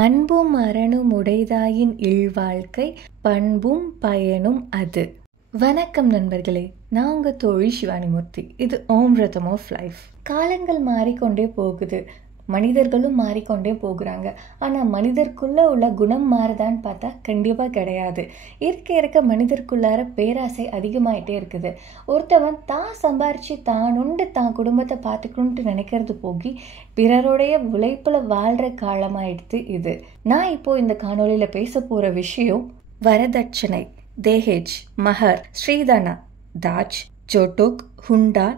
அன்பும் அறனும் உடைதாயின் இல்வாழ்க்கை பண்பும் பயனும் அது. வணக்கம் நண்பர்களே, நான் உங்கள் தோழி சிவானிமூர்த்தி. இது ஓம் ரதம் ஆஃப் லைஃப். காலங்கள் மாறிக்கொண்டே போகுது, மனிதர்களும் மாறிக்கொண்டே போகிறாங்க. ஆனால் மனிதர்க்குள்ளே உள்ள குணம் மாறுதான்னு பார்த்தா கண்டிப்பாக கிடையாது. இருக்க மனிதர்க்குள்ளார பேராசை அதிகமாகிட்டே இருக்குது. ஒருத்தவன் தான் சம்பாரித்து தான் உண்டு தான் குடும்பத்தை பார்த்துக்கணுன்ட்டு நினைக்கிறது போகி பிறருடைய உழைப்பில் வாழ்கிற காலமாயிடுது இது. நான் இப்போது இந்த காணொலியில் பேச போகிற விஷயம் வரதட்சணை, தேஹேஜ், மஹர், ஸ்ரீதனா, தாஜ், ஜோட்டோக், ஹுண்டா,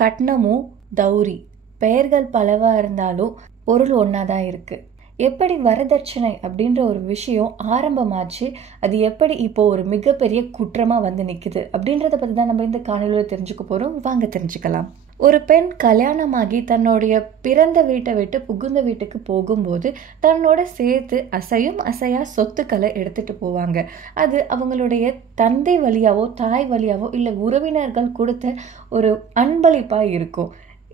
கட்னமு, தௌரி. பெயர்கள் பலவாக இருந்தாலும் பொருள் ஒன்றா தான் இருக்குது. எப்படி வரதட்சணை அப்படின்ற ஒரு விஷயம் ஆரம்பமாச்சு, அது எப்படி இப்போது ஒரு மிகப்பெரிய குற்றமாக வந்து நிற்குது அப்படின்றத பற்றி தான் நம்ம இந்த காணொலியில் தெரிஞ்சுக்க போகிறோம். வாங்க தெரிஞ்சுக்கலாம். ஒரு பெண் கல்யாணமாகி தன்னுடைய பிறந்த வீட்டை விட்டு புகுந்த வீட்டுக்கு போகும்போது தன்னோட சேர்த்து அசையா சொத்துக்களை எடுத்துகிட்டு போவாங்க. அது அவங்களுடைய தந்தை வழியாவோ தாய் வழியாவோ இல்லை உறவினர்கள் கொடுத்த ஒரு அன்பளிப்பாக இருக்கும்.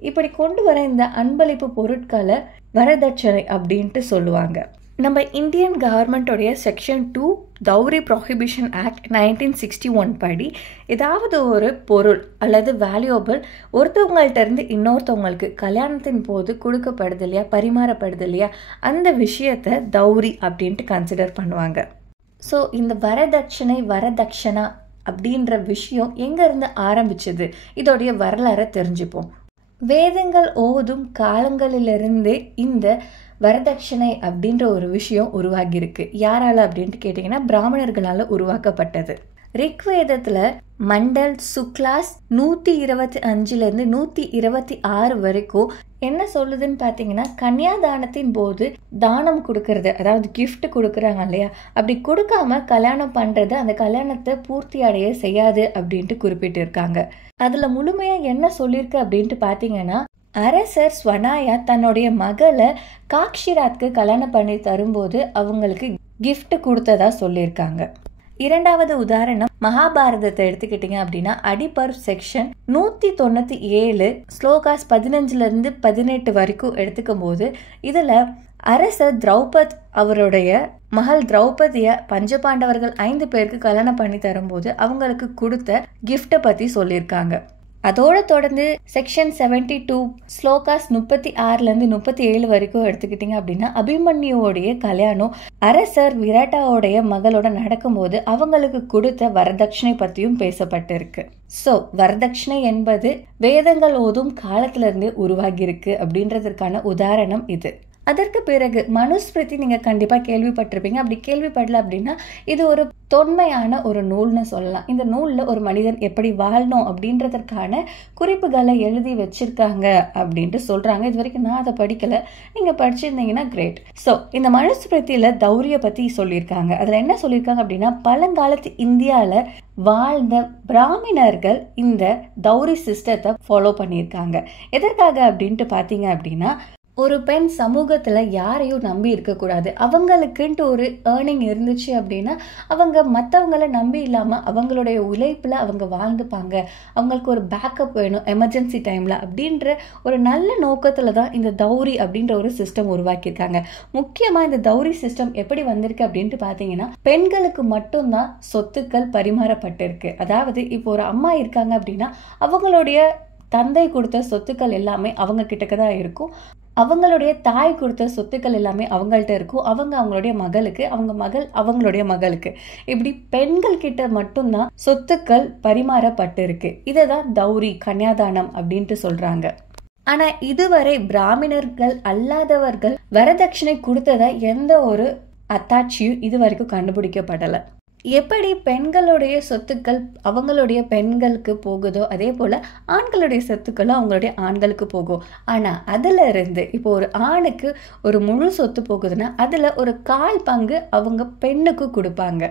இப்படி கொண்டு வர இந்த அன்பளிப்பு பொருட்களை வரதட்சணை அப்படின்ட்டு சொல்லுவாங்க. நம்ம இந்தியன் கவர்மெண்ட்டோடைய செக்ஷன் 2 டவுரி ப்ரொஹிபிஷன் ஆக்ட் 1961 படி ஏதாவது ஒரு பொருள் அல்லது வேல்யூபிள் ஒருத்தவங்கள்ட்ட இருந்து இன்னொருத்தவங்களுக்கு கல்யாணத்தின் போது கொடுக்கப்படுது இல்லையா, பரிமாறப்படுது இல்லையா, அந்த விஷயத்தை டவுரி அப்படின்ட்டு கன்சிடர் பண்ணுவாங்க. ஸோ இந்த வரதட்சணா அப்படின்ற விஷயம் எங்கேருந்து ஆரம்பிச்சது, இதோடைய வரலாறை தெரிஞ்சுப்போம். வேதங்கள் ஓதும் காலங்களிலிருந்து இந்த வரதட்சணை அப்படின்ற ஒரு விஷயம் உருவாகியிருக்கு. யாரால அப்படின்ட்டு கேட்டிங்கன்னா பிராமணர்களால் உருவாக்கப்பட்டது. ரிக்வேதத்தில் மண்டல் சுக்லாஸ் 125லேருந்து 126 வரைக்கும் என்ன சொல்லுதுன்னு பார்த்தீங்கன்னா, கன்னியாதானத்தின் போது தானம் கொடுக்கறது, அதாவது கிஃப்ட் கொடுக்குறாங்க இல்லையா, அப்படி கொடுக்காம கல்யாணம் பண்ணுறது அந்த கல்யாணத்தை பூர்த்தி அடைய செய்யாது அப்படின்ட்டு குறிப்பிட்டிருக்காங்க. அதில் முழுமையாக என்ன சொல்லியிருக்கு அப்படின்ட்டு பார்த்தீங்கன்னா, அரசர் ஸ்வனாயா தன்னுடைய மகளை காக்ஷிராத்க்கு கல்யாணம் பண்ணி தரும்போது அவங்களுக்கு கிஃப்ட் கொடுத்ததா சொல்லியிருக்காங்க. இரண்டாவது உதாரணம் மகாபாரதத்தை எடுத்துக்கிட்டீங்க அப்படின்னா, அடிபர் செக்ஷன் 197 ஸ்லோகாஸ் 15லேருந்து 18 வரைக்கும் எடுத்துக்கும் போது இதில் அரசர் திரௌபத் அவருடைய மகள் திரௌபதியை பஞ்சபாண்டவர்கள் 5 பேருக்கு கல்யாணம் பண்ணி தரும்போது அவங்களுக்கு கொடுத்த கிஃப்டை பற்றி சொல்லியிருக்காங்க. அதோட தொடர்ந்து செக்ஷன் 72 ஸ்லோகாஸ் 36லேருந்து 37 வரைக்கும் எடுத்துக்கிட்டிங்க அப்படின்னா, அபிமன்யுவோடைய கல்யாணம் அரசர் விராட்டாவோடைய மகளோட நடக்கும்போது அவங்களுக்கு கொடுத்த வரதட்சணை பற்றியும் பேசப்பட்டிருக்கு. ஸோ வரதட்சணை என்பது வேதங்கள் ஓதும் காலத்திலிருந்து உருவாகியிருக்கு அப்படின்றதுக்கான உதாரணம் இது. அதற்கு பிறகு மனுஸ்மிருதி நீங்கள் கண்டிப்பாக கேள்விப்பட்டிருப்பீங்க. அப்படி கேள்விப்படல அப்படின்னா இது ஒரு தொன்மையான ஒரு நூல்னு சொல்லலாம். இந்த நூலில் ஒரு மனிதன் எப்படி வாழணும் அப்படின்றதற்கான குறிப்புகளை எழுதி வச்சிருக்காங்க அப்படின்ட்டு சொல்கிறாங்க. இது வரைக்கும் நான் அதை படிக்கலை, நீங்கள் படிச்சிருந்தீங்கன்னா கிரேட். ஸோ இந்த மனுஸ்மிருதியில் தௌரியை பற்றி சொல்லியிருக்காங்க. அதில் என்ன சொல்லியிருக்காங்க அப்படின்னா, பழங்காலத்து இந்தியாவில் வாழ்ந்த பிராமணர்கள் இந்த தௌரி சிஸ்டத்தை ஃபாலோ பண்ணியிருக்காங்க. எதற்காக அப்படின்ட்டு பார்த்தீங்க அப்படின்னா, ஒரு பெண் சமூகத்தில் யாரையும் நம்பி இருக்கக்கூடாது. அவங்களுக்குன்ட்டு ஒரு ஏர்னிங் இருந்துச்சு அப்படின்னா அவங்க மற்றவங்கள நம்பி இல்லாமல் அவங்களுடைய உழைப்பில் அவங்க வாழ்ந்துப்பாங்க. அவங்களுக்கு ஒரு பேக்கப் வேணும் எமர்ஜென்சி டைமில் அப்படின்ற ஒரு நல்ல நோக்கத்தில் தான் இந்த தௌரி அப்படின்ற ஒரு சிஸ்டம் உருவாக்கியிருக்காங்க. முக்கியமாக இந்த தௌரி சிஸ்டம் எப்படி வந்திருக்கு அப்படின்ட்டு பார்த்தீங்கன்னா, பெண்களுக்கு மட்டும்தான் சொத்துக்கள் பரிமாறப்பட்டிருக்கு. அதாவது இப்போ ஒரு அம்மா இருக்காங்க அப்படின்னா அவங்களுடைய தந்தை கொடுத்த சொத்துக்கள் எல்லாமே அவங்க கிட்டக்க தான் இருக்கும். அவங்களுடைய தாய் கொடுத்த சொத்துக்கள் எல்லாமே அவங்கள்ட்ட இருக்கும். அவங்க அவங்களுடைய மகளுக்கு, அவங்க மகள் அவங்களுடைய மகளுக்கு, இப்படி பெண்கள் கிட்ட மட்டும்தான் சொத்துக்கள் பரிமாறப்பட்டிருக்கு. இதை தான் தௌரி, கன்னியாதானம் அப்படின்ட்டு சொல்றாங்க. ஆனா இதுவரை பிராமணர்கள் அல்லாதவர்கள் வரதட்சணை கொடுத்ததா எந்த ஒரு அத்தாட்சியும் இது வரைக்கும் கண்டுபிடிக்கப்படலை. எப்படி பெண்களுடைய சொத்துக்கள் அவங்களுடைய பெண்களுக்கு போகுதோ அதே போல் ஆண்களுடைய சொத்துக்களும் அவங்களுடைய ஆண்களுக்கு போகும். ஆனால் அதில் இருந்து இப்போ ஒரு ஆணுக்கு ஒரு முழு சொத்து போகுதுன்னா அதில் ஒரு 1/4 பங்கு அவங்க பெண்ணுக்கு கொடுப்பாங்க.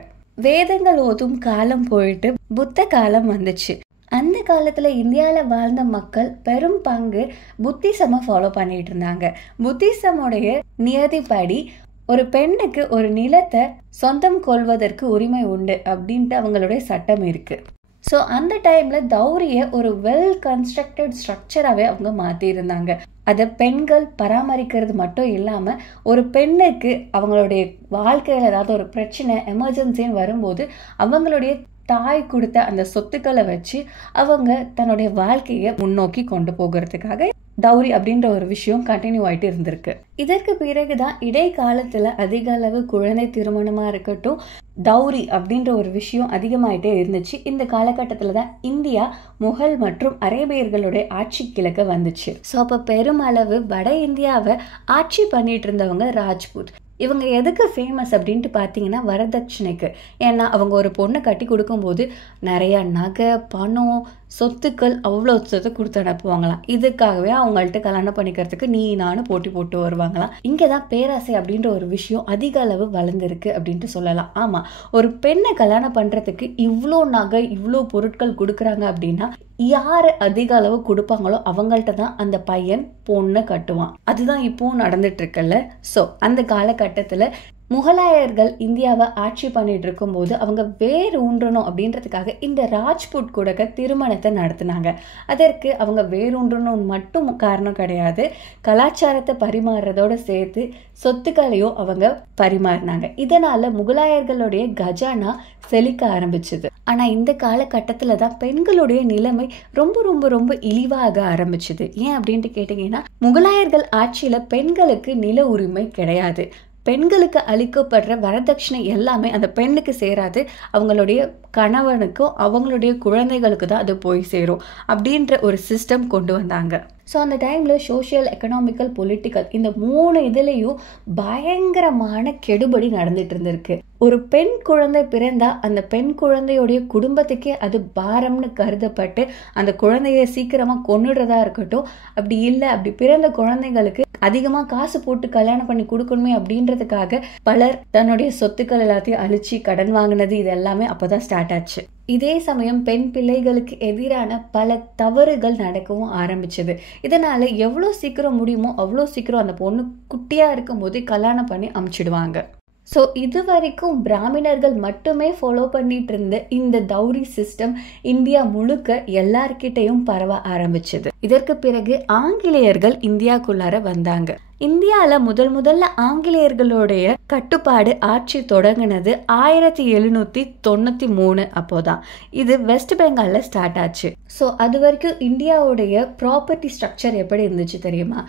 வேதங்கள் ஓதும் காலம் போயிட்டு புத்த காலம் வந்துச்சு. அந்த காலத்தில் இந்தியாவில் வாழ்ந்த மக்கள் பெரும் பங்கு புத்திசமை ஃபாலோ பண்ணிட்டு இருந்தாங்க. புத்திசமுடைய நியதிப்படி ஒரு பெண்ணுக்கு ஒரு நிலத்தை சொந்தம் கொள்வதற்கு உரிமை உண்டு அப்படின்ட்டு அவங்களுடைய சட்டம் இருக்கு. ஸோ அந்த டைமில் தௌரியை ஒரு வெல் கன்ஸ்ட்ரக்டட் ஸ்ட்ரக்சராகவே அவங்க மாற்றியிருந்தாங்க. அதை பெண்கள் பராமரிக்கிறது மட்டும் இல்லாமல் ஒரு பெண்ணுக்கு அவங்களுடைய வாழ்க்கையில் ஏதாவது ஒரு பிரச்சனை எமர்ஜென்சின்னு வரும்போது அவங்களுடைய தாய் கொடுத்த அந்த சொத்துக்களை வச்சு அவங்க தன்னுடைய வாழ்க்கையை முன்னோக்கி கொண்டு போகிறதுக்காக தௌரி அப்படின்ற ஒரு விஷயம் கண்டினியூ ஆகிட்டு இருந்திருக்கு. இதற்கு பிறகுதான் இடைக்காலத்துல அதிக அளவு குழந்தை திருமணமா இருக்கட்டும், தௌரி அப்படின்ற ஒரு விஷயம் அதிகமாயிட்டே இருந்துச்சு. இந்த காலகட்டத்துல தான் இந்தியா முகல் மற்றும் அரேபியர்களுடைய ஆட்சி கிழக்க வந்துச்சு. ஸோ அப்போ பெருமளவு வட இந்தியாவை ஆட்சி பண்ணிட்டு இருந்தவங்க ராஜ்புத். இவங்க எதுக்கு ஃபேமஸ் அப்படின்ட்டு பார்த்தீங்கன்னா வரதட்சணைக்கு. ஏன்னா அவங்க ஒரு பொண்ணை கட்டி கொடுக்கும்போது நிறைய நகை, பணம், சொத்துக்கள் அவ்வளோ சொத்தை கொடுத்து அனுப்புவாங்களாம். இதுக்காகவே அவங்கள்ட்ட கல்யாணம் பண்ணிக்கிறதுக்கு நீ நானும் போட்டி போட்டு வருவாங்களாம். இங்கே தான் பேராசை அப்படின்ற ஒரு விஷயம் அதிக அளவு வளர்ந்துருக்கு அப்படின்ட்டு சொல்லலாம். ஆமாம், ஒரு பெண்ணை கல்யாணம் பண்ணுறதுக்கு இவ்வளோ நகை, இவ்வளோ பொருட்கள் கொடுக்குறாங்க அப்படின்னா யார் அதிக அளவு கொடுப்பாங்களோ அவங்கள்ட்ட தான் அந்த பையன் பொண்ணை கட்டுவான். அதுதான் இப்போவும் நடந்துட்டு இருக்குல்ல. ஸோ அந்த காலகட்டத்தில் முகலாயர்கள் இந்தியாவை ஆட்சி பண்ணிட்டு இருக்கும் போது அவங்க வேறு ஊன்றணும் அப்படின்றதுக்காக இந்த ராஜ்புட் கூட திருமணத்தை நடத்தினாங்க. அதற்கு அவங்க வேரூன்றணும் மட்டும் காரணம் கிடையாது, கலாச்சாரத்தை பரிமாறுறதோட சேர்த்து சொத்துக்களையும் அவங்க பரிமாறினாங்க. இதனால முகலாயர்களுடைய கஜானா செழிக்க ஆரம்பிச்சது. ஆனா இந்த காலகட்டத்துல தான் பெண்களுடைய நிலைமை ரொம்ப ரொம்ப ரொம்ப இழிவாக ஆரம்பிச்சது. ஏன் அப்படின்ட்டு கேட்டீங்கன்னா, முகலாயர்கள் ஆட்சியில பெண்களுக்கு நில உரிமை கிடையாது. பெண்களுக்கு அளிக்கப்படுற வரதட்சணை எல்லாமே அந்த பெண்ணுக்கு சேராது, அவங்களுடைய கணவனுக்கும் அவங்களுடைய குழந்தைகளுக்கு தான் அது போய் சேரும் அப்படின்ற ஒரு சிஸ்டம் கொண்டு வந்தாங்க. ஸோ அந்த டைமில் சோஷியல், எக்கனாமிக்கல், பொலிட்டிக்கல் இந்த 3 இதுலேயும் பயங்கரமான கெடுபடி நடந்துட்டு இருந்திருக்கு. ஒரு பெண் குழந்தை பிறந்தா அந்த பெண் குழந்தையுடைய குடும்பத்துக்கே அது பாரம்னு கருதப்பட்டு அந்த குழந்தைய சீக்கிரமாக கொன்னுடுறதா இருக்கட்டும், அப்படி இல்லை அப்படி பிறந்த குழந்தைங்களுக்கு அதிகமாக காசு போட்டு கல்யாணம் பண்ணி கொடுக்கணுமே அப்படின்றதுக்காக பலர் தன்னுடைய சொத்துக்கள் எல்லாத்தையும் அழிச்சு கடன் வாங்கினது இது எல்லாமே அப்போதான் ஸ்டார்ட் ஆச்சு. இதே சமயம் பெண் பிள்ளைகளுக்கு எதிரான பல தவறுகள் நடக்கவும் ஆரம்பிச்சது. இதனால எவ்வளோ சீக்கிரம் முடியுமோ அவ்வளோ சீக்கிரம் அந்த பொண்ணு குட்டியா இருக்கும் போது கல்யாணம் பண்ணி அமுச்சிடுவாங்க. ஸோ இது வரைக்கும் பிராமணர்கள் மட்டுமே ஃபாலோ பண்ணிட்டு இருந்த இந்த தௌரி சிஸ்டம் இந்தியா முழுக்க எல்லார்கிட்டையும் பரவ ஆரம்பிச்சது. இதற்கு பிறகு ஆங்கிலேயர்கள் இந்தியாக்குள்ளார வந்தாங்க. இந்தியாவில் முதல்ல ஆங்கிலேயர்களுடைய கட்டுப்பாடு ஆட்சி தொடங்கினது 1793 அப்போதான். இது வெஸ்ட் பெங்காலில் ஸ்டார்ட் ஆச்சு. ஸோ அது வரைக்கும் இந்தியாவுடைய ப்ராப்பர்ட்டி ஸ்ட்ரக்சர் எப்படி இருந்துச்சு தெரியுமா?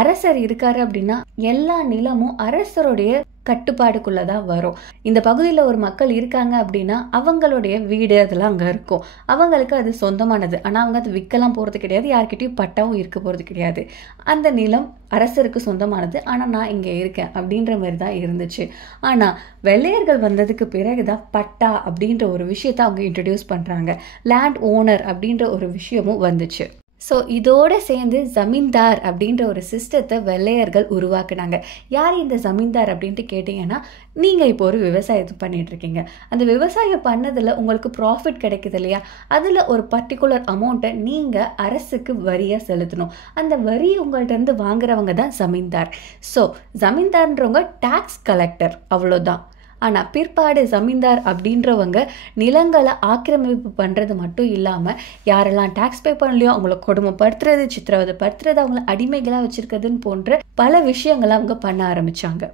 அரசர் இருக்காரு அப்படின்னா எல்லா நிலமும் அரசருடைய கட்டுப்பாடுக்குள்ளதான் வரும். இந்த பகுதியில் ஒரு மக்கள் இருக்காங்க அப்படின்னா அவங்களுடைய வீடு அதெல்லாம் அங்கே இருக்கும், அவங்களுக்கு அது சொந்தமானது. ஆனால் அவங்க அது விற்கலாம் போகிறது கிடையாது, யார்கிட்டையும் பட்டாவும் இருக்க போகிறது கிடையாது. அந்த நிலம் அரசருக்கு சொந்தமானது, ஆனால் நான் இங்கே இருக்கேன் அப்படின்ற மாதிரி தான் இருந்துச்சு. ஆனால் வெள்ளையர்கள் வந்ததுக்கு பிறகுதான் பட்டா அப்படின்ற ஒரு விஷயத்த அவங்க இன்ட்ரடியூஸ் பண்ணுறாங்க. லேண்ட் ஓனர் அப்படின்ற ஒரு விஷயமும் வந்துச்சு. ஸோ இதோடு சேர்ந்து ஜமீன்தார் அப்படின்ற ஒரு சிஸ்டத்தை வெள்ளையர்கள் உருவாக்குனாங்க. யார் இந்த ஜமீன்தார் அப்படின்ட்டு கேட்டிங்கன்னா, நீங்கள் இப்போ ஒரு விவசாயத்தை பண்ணிகிட்ருக்கீங்க. அந்த விவசாயம் பண்ணதில் உங்களுக்கு ப்ராஃபிட் கிடைக்குது இல்லையா, அதில் ஒரு பர்டிகுலர் அமௌண்ட்டை நீங்கள் அரசுக்கு வரியாக செலுத்தணும். அந்த வரி உங்கள்கிட்ட வாங்குறவங்க தான் ஜமீன்தார். ஸோ ஜமீன்தார்ன்றவங்க டேக்ஸ் கலெக்டர், அவ்வளோதான். ஆனால் பிற்பாடு ஜமீன்தார் அப்படின்றவங்க நிலங்களை ஆக்கிரமிப்பு பண்ணுறது மட்டும் இல்லாமல் யாரெல்லாம் டேக்ஸ் பே பண்ணலையோ அவங்கள கொடுமைப்படுத்துறது, சித்திரவதைப்படுத்துறது, அவங்கள அடிமைகளாக வச்சிருக்கிறதுன்னு போன்ற பல விஷயங்களை அவங்க பண்ண ஆரம்பித்தாங்க.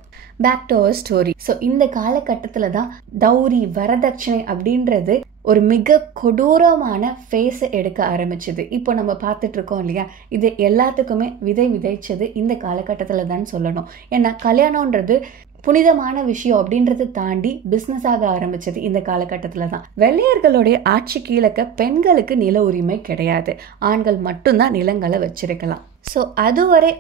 Back to our story. So இந்த காலகட்டத்தில் தான் தௌரி, வரதட்சணை அப்படின்றது ஒரு மிக கொடூரமான ஃபேஸை எடுக்க ஆரம்பிச்சது. இப்போ நம்ம பார்த்துட்டு இருக்கோம் இல்லையா, இது எல்லாத்துக்குமே விதைச்சது இந்த காலகட்டத்தில் தான் சொல்லணும். ஏன்னா கல்யாணம்ன்றது புனிதமான விஷயம் அப்படின்றத தாண்டி பிஸ்னஸ் ஆக ஆரம்பிச்சது இந்த காலகட்டத்தில் தான். வெள்ளையர்களுடைய ஆட்சி கீழக்க பெண்களுக்கு நில உரிமை கிடையாது, ஆண்கள் மட்டும்தான் நிலங்களை வச்சிருக்கலாம். ஸோ அதுவரை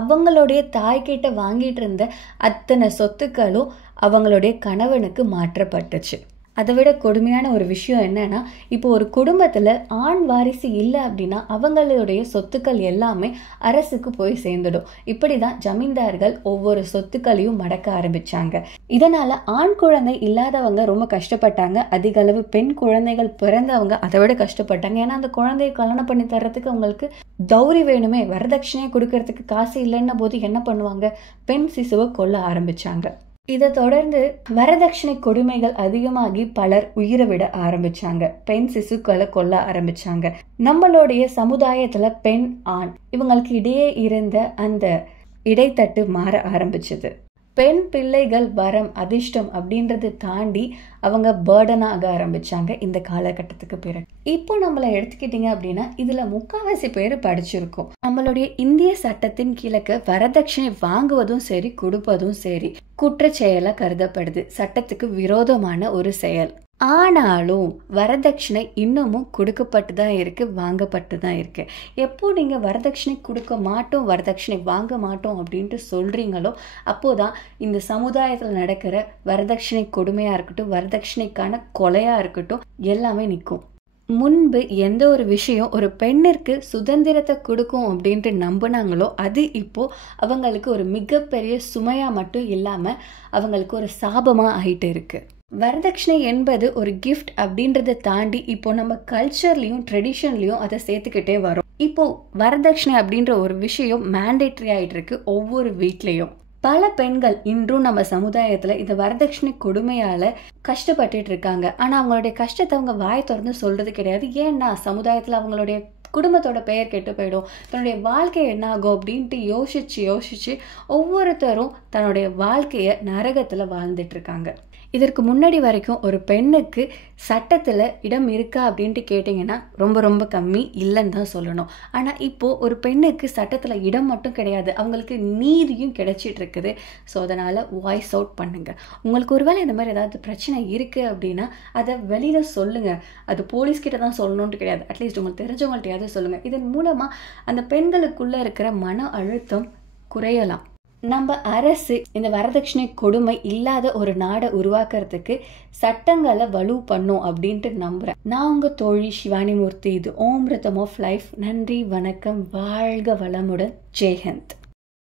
அவங்களுடைய தாய்கிட்ட வாங்கிட்டு இருந்த அத்தனை சொத்துக்களும் அவங்களுடைய கணவனுக்கு மாற்றப்பட்டுச்சு. அதை விட கொடுமையான ஒரு விஷயம் என்னன்னா, இப்போ ஒரு குடும்பத்தில் ஆண் வாரிசு இல்லை அப்படின்னா அவங்களுடைய சொத்துக்கள் எல்லாமே அரசுக்கு போய் சேர்ந்துடும். இப்படி தான் ஜமீன்தார்கள் ஒவ்வொரு சொத்துக்களையும் மடக்க ஆரம்பிச்சாங்க. இதனால ஆண் குழந்தை இல்லாதவங்க ரொம்ப கஷ்டப்பட்டாங்க. அதிக அளவு பெண் குழந்தைகள் பிறந்தவங்க அதை விட கஷ்டப்பட்டாங்க. ஏன்னா அந்த குழந்தையை கல்யாணம் பண்ணி தர்றதுக்கு அவங்களுக்கு தௌரி வேணுமே, வரதட்சணையை கொடுக்கறதுக்கு காசு இல்லைன்ன போது என்ன பண்ணுவாங்க, பெண் சிசுவை கொல்ல ஆரம்பிச்சாங்க. இதை தொடர்ந்து வரதட்சணை கொடுமைகள் அதிகமாகி பலர் உயிரை விட ஆரம்பிச்சாங்க. பெண் சிசுக்களை கொல்ல ஆரம்பிச்சாங்க. நம்மளுடைய சமுதாயத்துல பெண் ஆண் இவங்களுக்கு இடையே இருந்த அந்த இடைத்தட்டு மாற ஆரம்பிச்சது. பெண் பிள்ளைகள் வரம் அதிர்ஷ்டம் அப்படின்றத தாண்டி அவங்க பேர்டன் ஆக ஆரம்பிச்சாங்க இந்த காலகட்டத்துக்கு பிறகு. இப்போ நம்மள எடுத்துக்கிட்டீங்க அப்படின்னா இதுல முக்காவாசி பேர் படிச்சிருக்கோம். நம்மளுடைய இந்திய சட்டத்தின் கீழக்கு வரதட்சணை வாங்குவதும் சரி கொடுப்பதும் சரி குற்ற செயலா கருதப்படுது. சட்டத்துக்கு விரோதமான ஒரு செயல். ஆனாலும் வரதட்சணை இன்னமும் கொடுக்கப்பட்டு தான் இருக்கு, வாங்கப்பட்டு தான் இருக்கு. எப்போ நீங்க வரதட்சணை கொடுக்க மாட்டோம், வரதட்சணை வாங்க மாட்டோம் அப்படின்ட்டு சொல்றீங்களோ அப்போதான் இந்த சமுதாயத்தில் நடக்கிற வரதட்சணை கொடுமையா இருக்கட்டும், வரதட்சணைக்கான கொலையா இருக்கட்டும் எல்லாமே நிற்கும். முன்பு எந்த ஒரு விஷயம் ஒரு பெண்ணிற்கு சுதந்திரத்தை கொடுக்கும் அப்படின்ட்டு நம்பினாங்களோ அது இப்போ அவங்களுக்கு ஒரு மிகப்பெரிய சுமையா மட்டும் இல்லாம அவங்களுக்கு ஒரு சாபமா ஆயிட்டு இருக்கு. வரதட்சணை என்பது ஒரு கிஃப்ட் அப்படின்றத தாண்டி இப்போ நம்ம கல்ச்சர்லயும் ட்ரெடிஷன்லயும் அதை சேர்த்துக்கிட்டே வரும். இப்போ வரதட்சணை அப்படின்ற ஒரு விஷயம் மேண்டேட்டரி ஆயிட்டு இருக்கு ஒவ்வொரு வீட்லயும். பல பெண்கள் இன்றும் நம்ம சமுதாயத்துல இந்த வரதட்சணை கொடுமையால கஷ்டப்பட்டுட்டு இருக்காங்க. ஆனா அவங்களுடைய கஷ்டத்தை அவங்க வாய் திறந்து சொல்றது கிடையாது. ஏன்னா சமுதாயத்துல அவங்களுடைய குடும்பத்தோட பெயர் கெட்டு போயிடும், தன்னுடைய வாழ்க்கை என்ன ஆகும் அப்படின்ட்டு யோசிச்சு ஒவ்வொருத்தரும் தன்னுடைய வாழ்க்கைய நரகத்துல வாழ்ந்துட்டு இருக்காங்க. இதற்கு முன்னாடி வரைக்கும் ஒரு பெண்ணுக்கு சட்டத்தில் இடம் இருக்கா அப்படின்ட்டு கேட்டிங்கன்னா ரொம்ப ரொம்ப கம்மி, இல்லைன்னு தான் சொல்லணும். ஆனால் இப்போது ஒரு பெண்ணுக்கு சட்டத்தில் இடம் மட்டும் கிடையாது, அவங்களுக்கு நீதியும் கிடைச்சிட்டு இருக்குது. ஸோ அதனால் வாய்ஸ் அவுட் பண்ணுங்கள். உங்களுக்கு ஒருவேளை இந்த மாதிரி ஏதாவது பிரச்சனை இருக்குது அப்படின்னா அதை வெளியில் சொல்லுங்கள். அது போலீஸ்கிட்ட தான் சொல்லணுன்ட்டு கிடையாது, அட்லீஸ்ட் உங்களுக்கு தெரிஞ்சவங்கள்ட்டையாவது சொல்லுங்கள். இதன் மூலமாக அந்த பெண்களுக்குள்ளே இருக்கிற மன அழுத்தம் குறையலாம். நம்ம அரசு இந்த வரதட்சணை கொடுமை இல்லாத ஒரு நாடை உருவாக்குறதுக்கு சட்டங்களை வலு பண்ணும் அப்படின்ட்டு நம்புறேன். நான் உங்க தோழி சிவானி மூர்த்தி. இது ஓம் ரிதம் ஆஃப் லைஃப். நன்றி, வணக்கம், வாழ்க வளமுடன், ஜெய்ஹிந்த்.